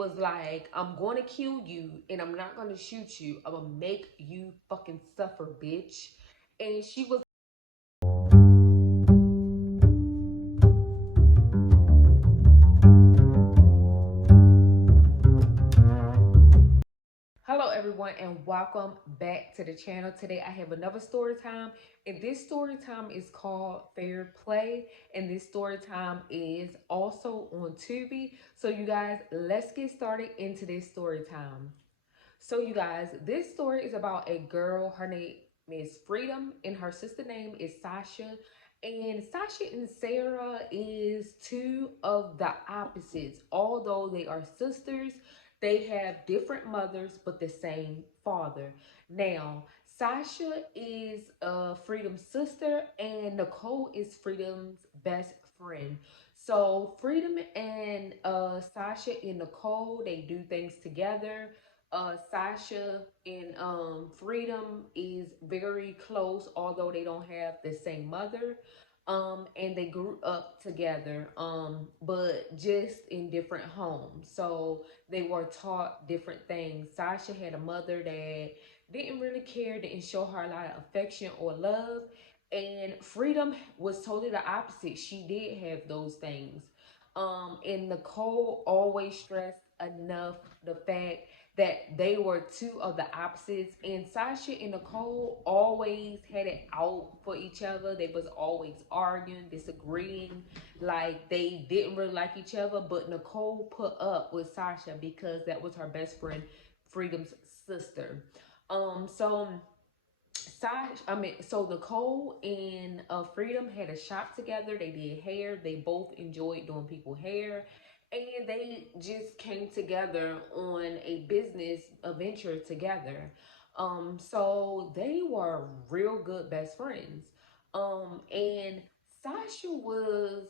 was like, I'm going to kill you and I'm not going to shoot you. I'm going to make you fucking suffer, bitch. And she was, hello everyone and welcome back to the channel. Today I have another story time, and this story time is called Fair Play, and this story time is also on Tubi. So you guys, let's get started into this story time. So you guys, this story is about a girl. Her name is Freedom, and her sister name is Sasha. And Sasha and Sarah is two of the opposites. Although they are sisters, they have different mothers but the same father. Now, Sasha is Freedom's sister, and Nicole is Freedom's best friend. So Freedom and Sasha and Nicole, they do things together. Sasha and Freedom is very close, although they don't have the same mother. And they grew up together, but just in different homes. So they were taught different things. Sasha had a mother that didn't really care, didn't show her a lot of affection or love. And Freedom was totally the opposite. She did have those things. And Nicole always stressed enough the fact that they were two of the opposites, and Sasha and Nicole always had it out for each other. They was always arguing, disagreeing, like they didn't really like each other. But Nicole put up with Sasha because that was her best friend, Freedom's sister. So so Nicole and Freedom had a shop together. They did hair. They both enjoyed doing people hair, and they just came together on a business venture together. So they were real good best friends. And Sasha was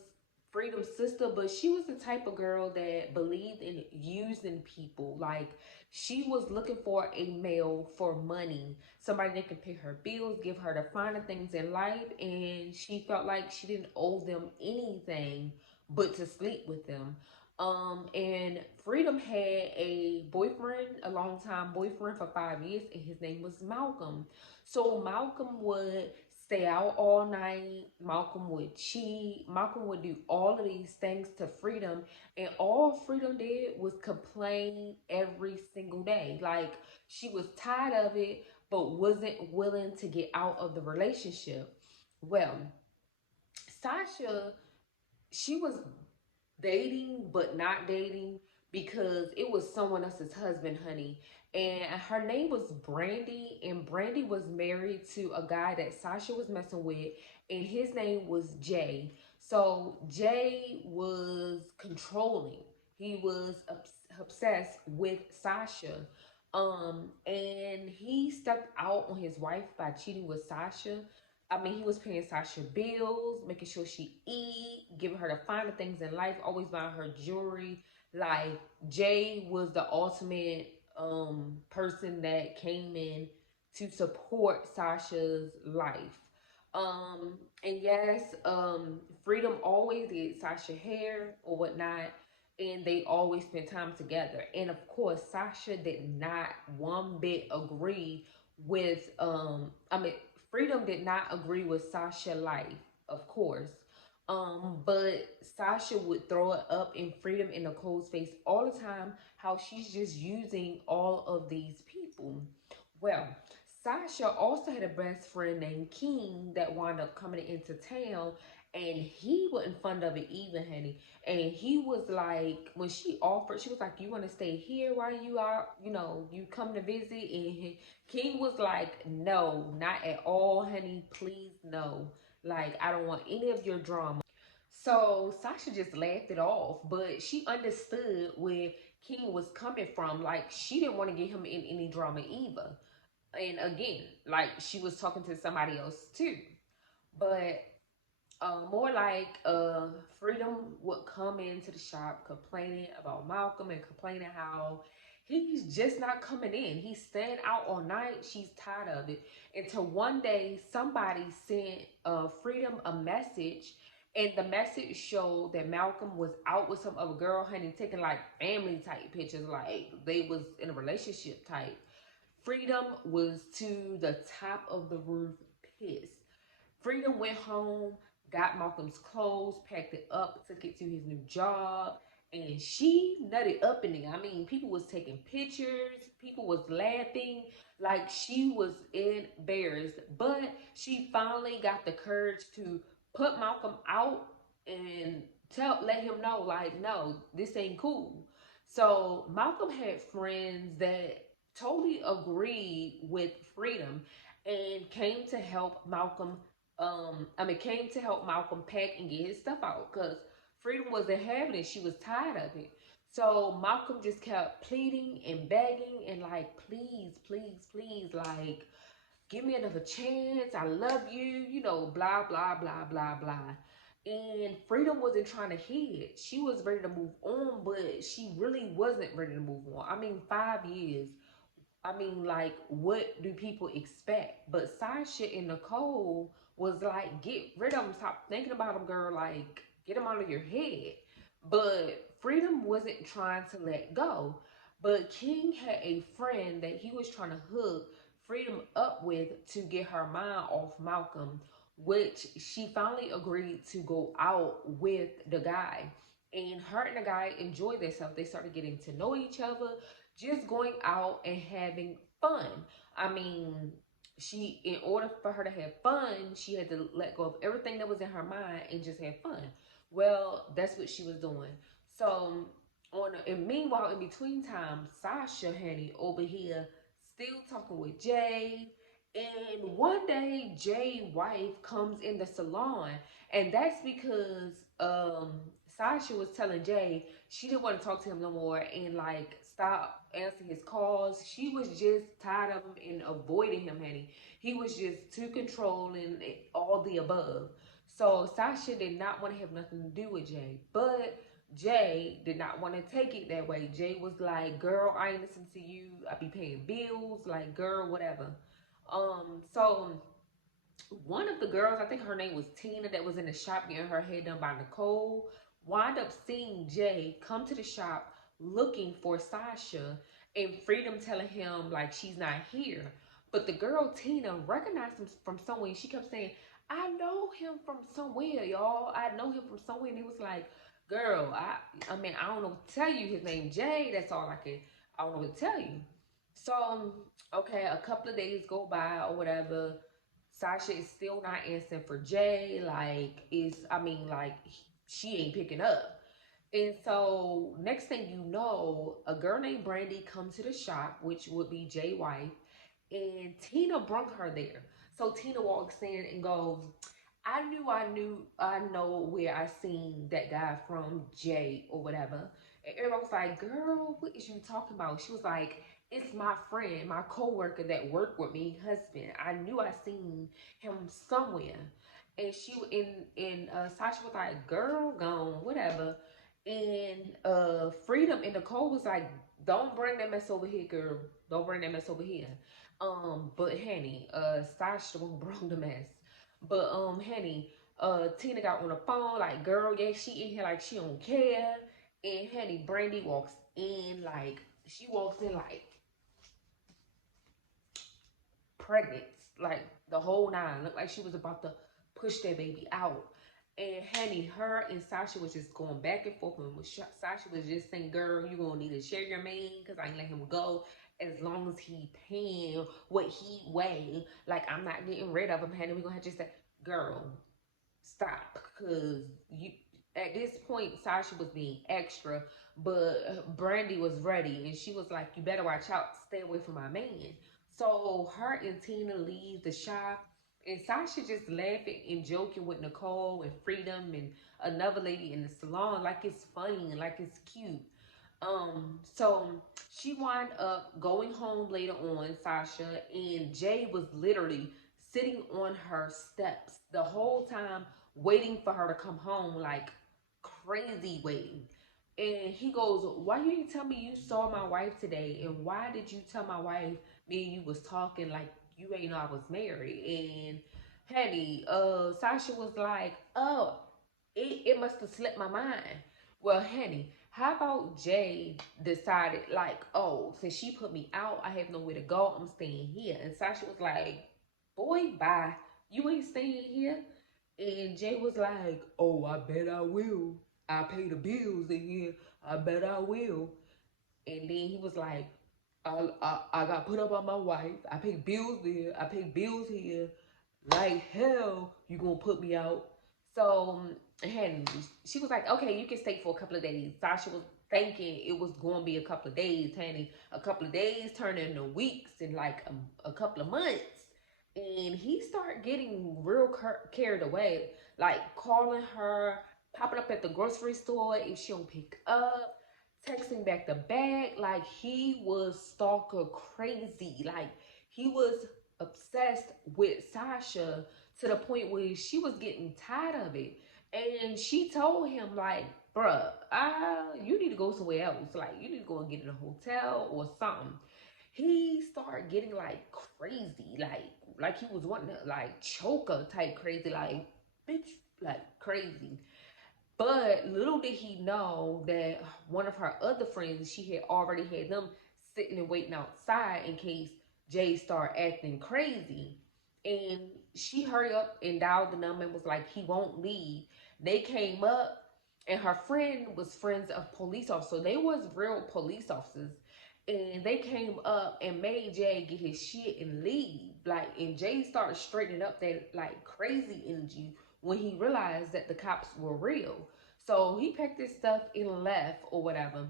Freedom's sister, but she was the type of girl that believed in using people. Like, she was looking for a male for money, somebody that could pay her bills, give her the finer things in life, and she felt like she didn't owe them anything but to sleep with them. And Freedom had a boyfriend, a long time boyfriend for 5 years, and his name was Malcolm. So Malcolm would stay out all night. Malcolm would cheat. Malcolm would do all of these things to Freedom, and all Freedom did was complain every single day. Like, she was tired of it, but wasn't willing to get out of the relationship. Well, Sasha, she was dating but not dating because it was someone else's husband, honey. And her name was Brandy, and Brandy was married to a guy that Sasha was messing with, and his name was Jay. So Jay was controlling. He was obsessed with Sasha. And he stepped out on his wife by cheating with Sasha. I mean, he was paying Sasha bills, making sure she eat, giving her the finer things in life, always buying her jewelry. Like, Jay was the ultimate person that came in to support Sasha's life. And yes, Freedom always did Sasha hair or whatnot, and they always spent time together. And of course, Sasha did not one bit agree with Freedom did not agree with Sasha life, of course. But Sasha would throw it up in Freedom and Nicole's face all the time, how she's just using all of these people. Well, Sasha also had a best friend named King that wound up coming into town, and he wasn't fond of it either, honey. And he was like, when she offered, she was like, "You want to stay here while you are, you come to visit?" And King was like, "No, not at all, honey. Please, no. Like, I don't want any of your drama." So Sasha just laughed it off, but she understood where King was coming from. Like, she didn't want to get him in any drama either. And again, like, she was talking to somebody else too. But more like Freedom would come into the shop complaining about Malcolm and complaining how he's just not coming in. He's staying out all night. She's tired of it. Until one day somebody sent Freedom a message, And the message showed that Malcolm was out with some other girl, honey, taking like family type pictures, like they was in a relationship type. Freedom was to the top of the roof pissed. Freedom went home, got Malcolm's clothes, packed it up, took it to his new job, and she nutted up in it. I mean, people was taking pictures, people was laughing, like she was embarrassed. But she finally got the courage to put Malcolm out and let him know, like, no, this ain't cool. So Malcolm had friends that totally agreed with Freedom and came to help Malcolm came to help Malcolm pack and get his stuff out because Freedom wasn't having it. She was tired of it. So Malcolm just kept pleading and begging and like, please, please, please, like, give me another chance. I love you, blah, blah, blah, blah, blah. And Freedom wasn't trying to hear it. She was ready to move on, but she really wasn't ready to move on. I mean, 5 years. I mean, like, what do people expect? But Sasha and Nicole was like, get rid of him. Stop thinking about him, girl. Like, get him out of your head. But Freedom wasn't trying to let go. But King had a friend that he was trying to hook Freedom up with to get her mind off Malcolm, which she finally agreed to go out with the guy. And her and the guy enjoyed themselves. They started getting to know each other, just going out and having fun. I mean, in order for her to have fun, she had to let go of everything that was in her mind and just have fun. Well, that's what she was doing. So, and meanwhile, in between time, Sasha, honey, over here, still talking with Jay. And one day, Jay's wife comes in the salon, and that's because Sasha was telling Jay she didn't want to talk to him no more and like stop answering his calls. She was just tired of him and avoiding him, honey. He was just too controlling, all the above. So Sasha did not want to have nothing to do with Jay, but Jay did not want to take it that way. Jay was like, "Girl, I ain't listen to you. I be paying bills. Like, girl, whatever." So one of the girls, I think her name was Tina, that was in the shop getting her hair done by Nicole, wind up seeing Jay come to the shop looking for Sasha and Freedom telling him like she's not here. But the girl Tina recognized him from somewhere and she kept saying, I know him from somewhere, y'all. I know him from somewhere. And he was like, girl, I don't know what to tell you. His name Jay. That's all I don't know what to tell you. So, okay, a couple of days go by or whatever. Sasha is still not answering for Jay. Like, she ain't picking up. And so, next thing you know, a girl named Brandy comes to the shop, which would be Jay's wife, and Tina brought her there. So Tina walks in and goes, I know where I seen that guy from, Jay or whatever. And everyone was like, girl, what is you talking about? She was like, it's my friend, my coworker that worked with me, husband. I knew I seen him somewhere. And Sasha was like, girl, gone, whatever. And Freedom and Nicole was like, don't bring that mess over here, girl. Don't bring that mess over here. But honey, Sasha won't bring the mess. But honey, Tina got on the phone like, girl, yeah, she in here like she don't care. And honey, Brandy walks in like she walks in like pregnant, like the whole nine. Looked like she was about to push that baby out. And honey, her and Sasha was just going back and forth. And Sasha was just saying, girl, you gonna need to share your man because I ain't let him go as long as he paying what he weigh. Like, I'm not getting rid of him, honey. We gonna have to say, girl, stop. Because you, at this point, Sasha was being extra, but Brandy was ready. And she was like, you better watch out. Stay away from my man. So her and Tina leave the shop, and Sasha just laughing and joking with Nicole and Freedom and another lady in the salon, like it's funny and like it's cute. So she wound up going home later on, Sasha, and Jay was literally sitting on her steps the whole time, waiting for her to come home, like crazy waiting. And he goes, why you didn't tell me you saw my wife today? And why did you tell my wife me and you was talking like you ain't know I was married? And honey, Sasha was like, oh. it must have slipped my mind. Well, honey, how about Jay decided like, oh, since she put me out, I have nowhere to go. I'm staying here. And Sasha was like, boy, bye. You ain't staying here. And Jay was like, oh, I bet I will. I pay the bills in here. I bet I will. And then he was like, I got put up on my wife. I pay bills there. I pay bills here. Like hell, you gonna put me out? So, and she was like, okay, you can stay for a couple of days. Sasha was thinking it was going to be a couple of days, honey. A couple of days turned into weeks and like a couple of months. And he started getting real carried away, like calling her, popping up at the grocery store if she don't pick up, texting back to back. Like he was stalker crazy. Like he was obsessed with Sasha to the point where she was getting tired of it. And she told him, like, bruh, you need to go somewhere else. Like, you need to go and get in a hotel or something. He started getting like crazy, like he was wanting to like choker type crazy, like bitch, like crazy. But little did he know that one of her other friends, she had already had them sitting and waiting outside in case Jay started acting crazy. And she hurried up and dialed the number and was like, he won't leave. They came up and her friend was friends of police officers. So they was real police officers. And they came up and made Jay get his shit and leave. Like, and Jay started straightening up that like crazy energy when he realized that the cops were real. So he packed his stuff and left or whatever.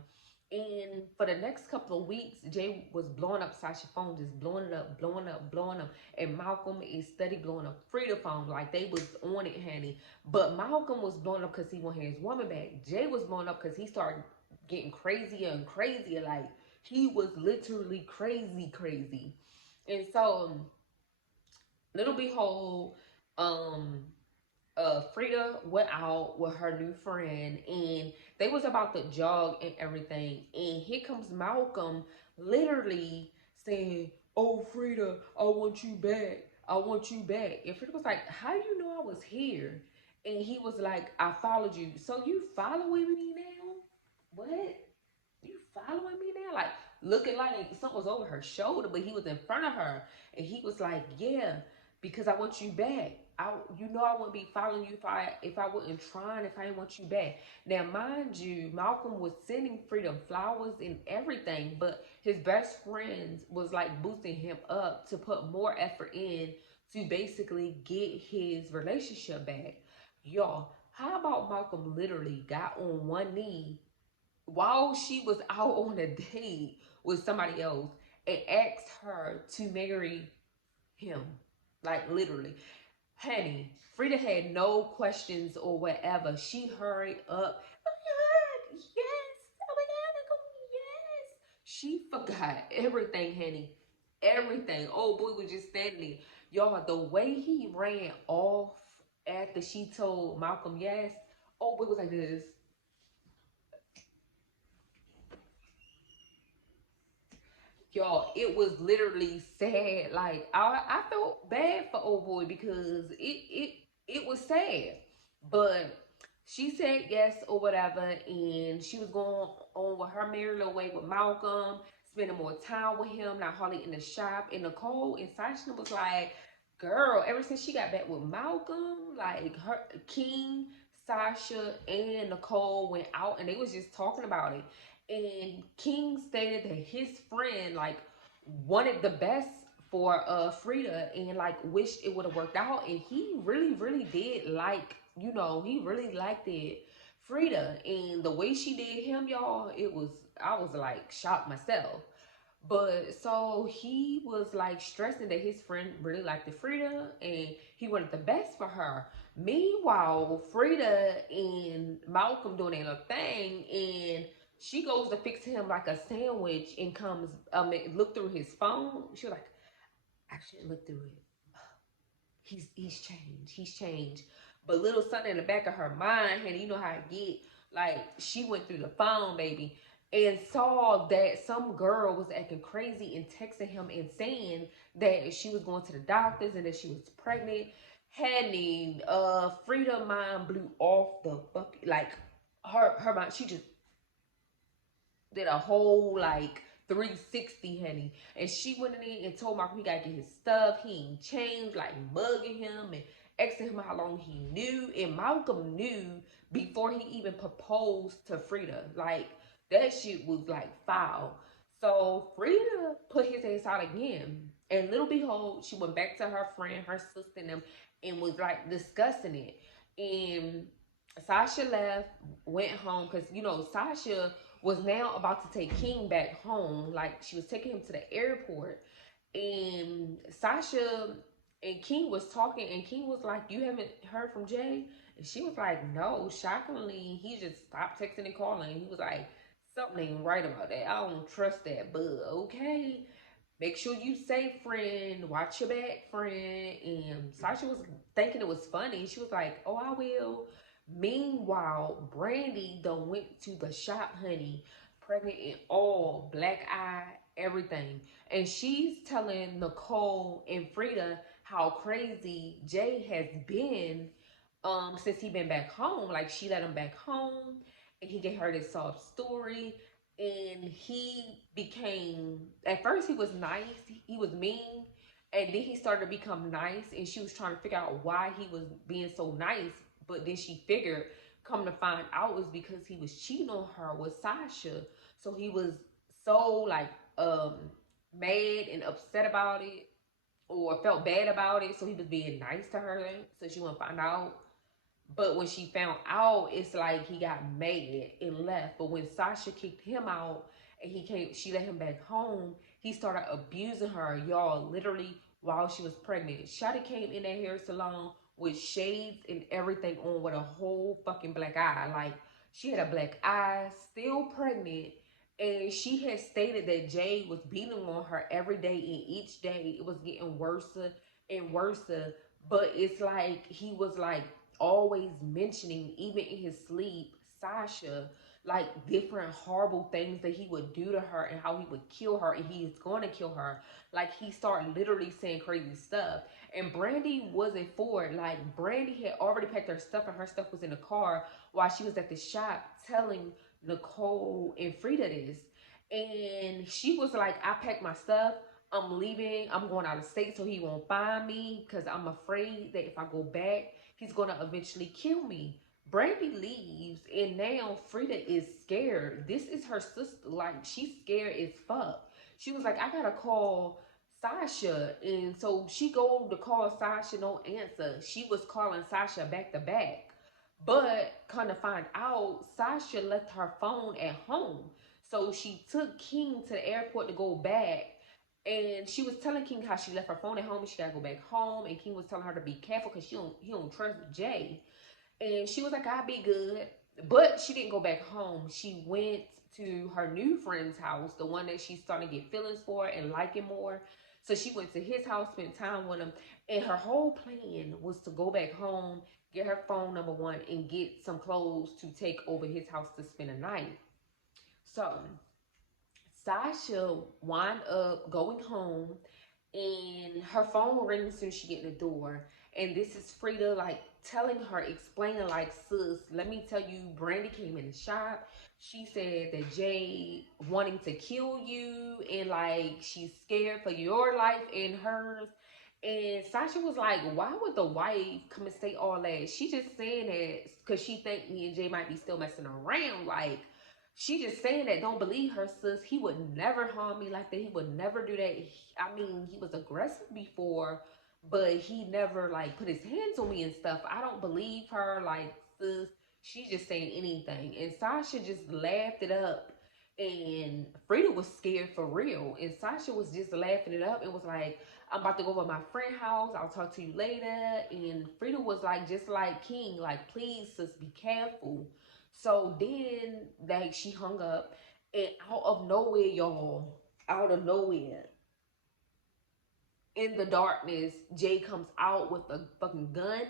And for the next couple of weeks, Jay was blowing up Sasha's phone, just blowing it up, blowing up, blowing up. And Malcolm is steady blowing up Frida phone, like they was on it, honey. But Malcolm was blowing up because he wanted his woman back. Jay was blowing up because he started getting crazier and crazier. Like he was literally crazy, crazy. And so, little behold, um, Frida went out with her new friend and they was about to jog and everything. And here comes Malcolm literally saying, oh, Frida, I want you back. I want you back. And Frida was like, how do you know I was here? And he was like, I followed you. So you following me now? What? You following me now? Like looking like something was over her shoulder, but he was in front of her. And he was like, yeah, because I want you back. You know I wouldn't be following you if I wasn't trying, if I didn't want you back. Now, mind you, Malcolm was sending Freedom flowers and everything, but his best friends was like boosting him up to put more effort in to basically get his relationship back. Y'all, how about Malcolm literally got on one knee while she was out on a date with somebody else and asked her to marry him? Like literally. Honey, Frida had no questions or whatever. She hurried up. Oh my God, yes. Oh my God, yes. She forgot everything, honey. Everything. Oh boy was just standing there. Y'all, the way he ran off after she told Malcolm yes. Oh boy was like this. Y'all, it was literally sad. Like I felt bad for old boy because it was sad. But she said yes or whatever, and she was going on with her merry little way with Malcolm, spending more time with him, not hardly in the shop. And Nicole and Sasha was like, girl, ever since she got back with Malcolm, like her King, Sasha, and Nicole went out and they was just talking about it. And King stated that his friend like wanted the best for Frida and like wished it would have worked out. And he really, really did like, he really liked it. Frida and the way she did him, y'all, I was like shocked myself. But so he was like stressing that his friend really liked the Frida and he wanted the best for her. Meanwhile, Frida and Malcolm doing their little thing and she goes to fix him like a sandwich and comes look through his phone. She was like, I shouldn't look through it. He's changed. He's changed. But little something in the back of her mind, and you know how I get. Like she went through the phone, baby, and saw that some girl was acting crazy and texting him and saying that she was going to the doctors and that she was pregnant. Honey, Frida mind blew off the fuck, like her mind. She just did a whole like 360, honey. And she went in there and told Malcolm he gotta get his stuff. He ain't changed, like mugging him and asking him how long he knew. And Malcolm knew before he even proposed to Frida. Like that shit was like foul. So Frida put his ass out again. And little behold, she went back to her friend, her sister, and them, and was like discussing it. And Sasha left, went home, because you know Sasha was now about to take King back home. Like she was taking him to the airport. And Sasha and King was talking, and King was like, "You haven't heard from Jay?" And she was like, "No." Shockingly, he just stopped texting and calling. He was like, "Something ain't right about that. I don't trust that, but okay. Make sure you safe, friend. Watch your back, friend." And Sasha was thinking it was funny. She was like, "Oh, I will." Meanwhile, Brandy done went to the shop, honey, pregnant and all, black eye, everything. And she's telling Nicole and Frida how crazy Jay has been since he been back home. Like she let him back home and he gave her this sob story. And he became, at first he was nice, he was mean, and then he started to become nice, and she was trying to figure out why he was being so nice. But then she figured, come to find out, was because he was cheating on her with Sasha. So he was so like mad and upset about it, or felt bad about it. So he was being nice to her, so she wouldn't find out. But when she found out, it's like he got mad and left. But when Sasha kicked him out and he came, she let him back home, he started abusing her, y'all, literally while she was pregnant. Shotty came in that hair salon with shades and everything on, with a whole fucking black eye. Like she had a black eye, still pregnant. And she had stated that Jay was beating on her every day, and each day it was getting worse and worse. But it's like he was like always mentioning, even in his sleep, Sasha, like different horrible things that he would do to her and how he would kill her, and he is going to kill her. Like he started literally saying crazy stuff. And Brandy wasn't for it. Like Brandy had already packed her stuff, and her stuff was in the car while she was at the shop telling Nicole and Frida this. And she was like, "I packed my stuff. I'm leaving. I'm going out of state so he won't find me, because I'm afraid that if I go back, he's gonna eventually kill me." Brandy leaves, and now Frida is scared. This is her sister. Like she's scared as fuck. She was like, "I gotta call Sasha," and so she go to call Sasha, no answer. She was calling Sasha back to back, but kind of find out Sasha left her phone at home. So she took King to the airport to go back, and she was telling King how she left her phone at home and she gotta go back home. And King was telling her to be careful because he don't trust Jay. And she was like, "I'll be good." But she didn't go back home. She went to her new friend's house, the one that she's starting to get feelings for and liking more. So she went to his house, spent time with him, and her whole plan was to go back home, get her phone, number one, and get some clothes to take over his house to spend a night. So Sasha wound up going home, and her phone rings as soon as she get in the door. And this is Frida like telling her, explaining like, "Sis, let me tell you, Brandy came in the shop. She said that Jay wanting to kill you, and like she's scared for your life and hers." And Sasha was like, "Why would the wife come and say all that? She just saying that because she think me and Jay might be still messing around. Like she just saying that. Don't believe her, sis. He would never harm me like that. He would never do that. I mean, he was aggressive before, but he never like put his hands on me and stuff. I don't believe her, like, sis. She's just saying anything." And Sasha just laughed it up. And Frida was scared for real. And Sasha was just laughing it up and was like, "I'm about to go over to my friend's house. I'll talk to you later." And Frida was like, just like King, like, "Please, sis, be careful." So then, like, she hung up, and out of nowhere, y'all, out of nowhere, in the darkness, Jay comes out with a fucking gun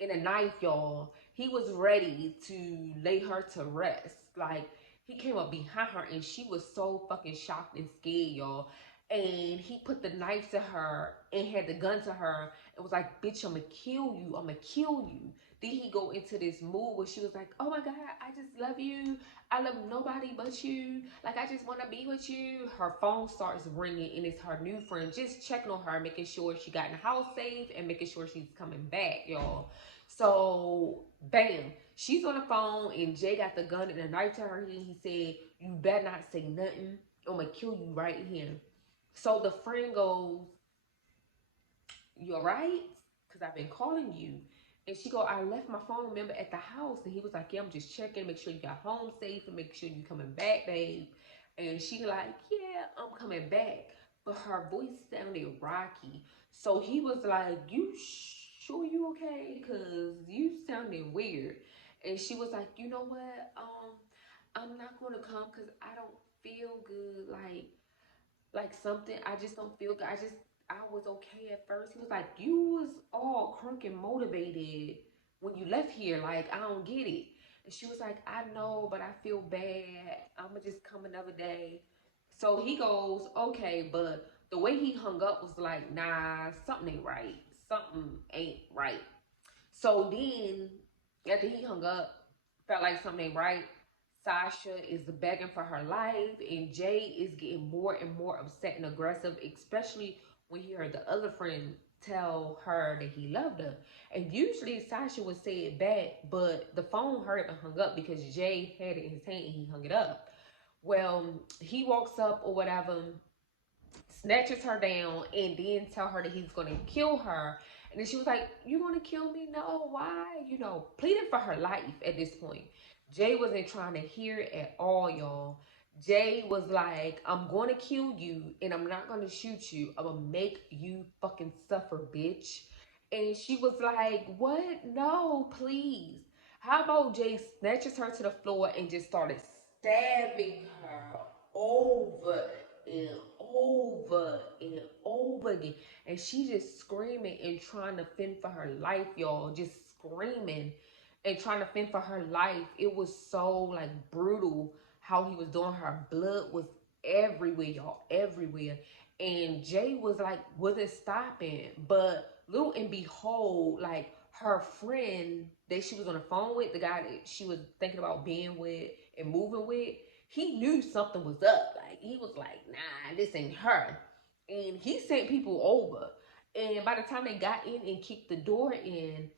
and a knife, y'all. He was ready to lay her to rest. Like, he came up behind her, and she was so fucking shocked and scared, y'all. and he put the knife to her and had the gun to her and was like, bitch, I'm gonna kill you, I'm gonna kill you. Then he go into this mood where she was like, oh my God, I just love you, I love nobody but you, like I just want to be with you. Her phone starts ringing and it's her new friend just checking on her, making sure she got in the house safe and making sure she's coming back, y'all. So bam, she's on the phone and Jay got the gun and the knife to her and he said, you better not say nothing, I'm gonna kill you right here. So the friend goes, you alright? Because I've been calling you. And she go, I left my phone, remember, at the house. And he was like, yeah, I'm just checking, make sure you got home safe and make sure you coming back, babe. And she like, yeah, I'm coming back. But her voice sounded rocky. So he was like, you sure you okay? Because you sounding weird. And she was like, you know what? I'm not going to come because I don't feel good. Like something, I just don't feel good. I was okay at first. He was like, you was all crunk and motivated when you left here. Like, I don't get it. And she was like, I know, but I feel bad. I'ma just come another day. So he goes, okay, but the way he hung up was like, nah, something ain't right. Something ain't right. So then, after he hung up, felt like something ain't right. Sasha is begging for her life, and Jay is getting more and more upset and aggressive, especially when he heard the other friend tell her that he loved her. And usually Sasha would say it back, but the phone hurt and hung up because Jay had it in his hand and he hung it up. Well, he walks up or whatever, snatches her down, and then tell her that he's gonna kill her. And then she was like, you gonna kill me? No, why? You know, pleading for her life at this point. Jay wasn't trying to hear it at all, y'all. Jay was like, I'm gonna kill you and I'm not gonna shoot you. I'm gonna make you fucking suffer, bitch. And she was like, what? No, please. How about Jay snatches her to the floor and just started stabbing her over and over and over again. And she just screaming and trying to fend for her life, y'all. Just screaming and trying to fend for her life. It was so like brutal how he was doing her. Blood was everywhere, y'all, everywhere. And Jay was like, wasn't stopping. But little and behold, like her friend that she was on the phone with, the guy that she was thinking about being with and moving with, he knew something was up. Like he was like, nah, this ain't her. And he sent people over. And by the time they got in and kicked the door in,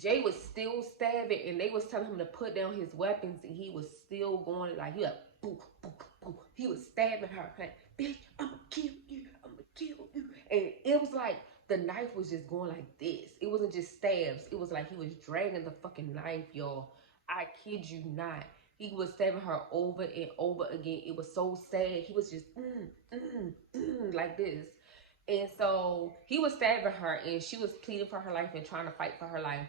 Jay was still stabbing, and they was telling him to put down his weapons, and he was still going like he like boo, boo, boo. He was stabbing her, like, bitch, I'ma kill you, I'ma kill you. And it was like the knife was just going like this. It wasn't just stabs. It was like he was dragging the fucking knife, y'all. I kid you not. He was stabbing her over and over again. It was so sad. He was just like this. And so he was stabbing her, and she was pleading for her life and trying to fight for her life.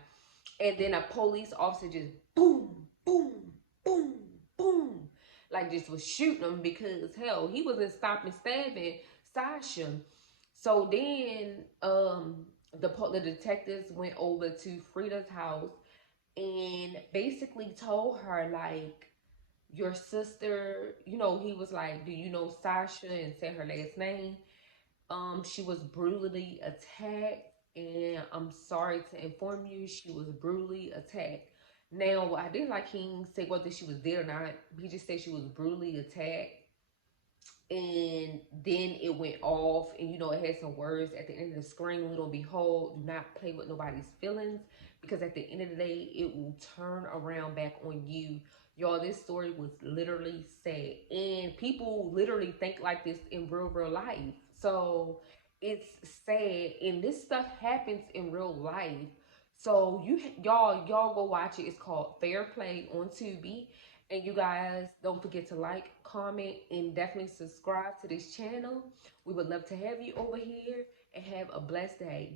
And then a police officer just boom, boom, boom, boom, like just was shooting him because hell, he wasn't stopping stabbing Sasha. So then the detectives went over to Frida's house and basically told her like, your sister, you know, he was like, do you know Sasha, and said her last name. She was brutally attacked, and I'm sorry to inform you, she was brutally attacked. Now, I didn't like him say whether she was dead or not. He just said she was brutally attacked, and then it went off, and you know, it had some words at the end of the screen. Little behold, do not play with nobody's feelings, because at the end of the day, it will turn around back on you. Y'all, this story was literally sad, and people literally think like this in real life. So it's sad, and this stuff happens in real life. So y'all go watch it. It's called Fair Play on Tubi. And you guys don't forget to like, comment, and definitely subscribe to this channel. We would love to have you over here, and have a blessed day.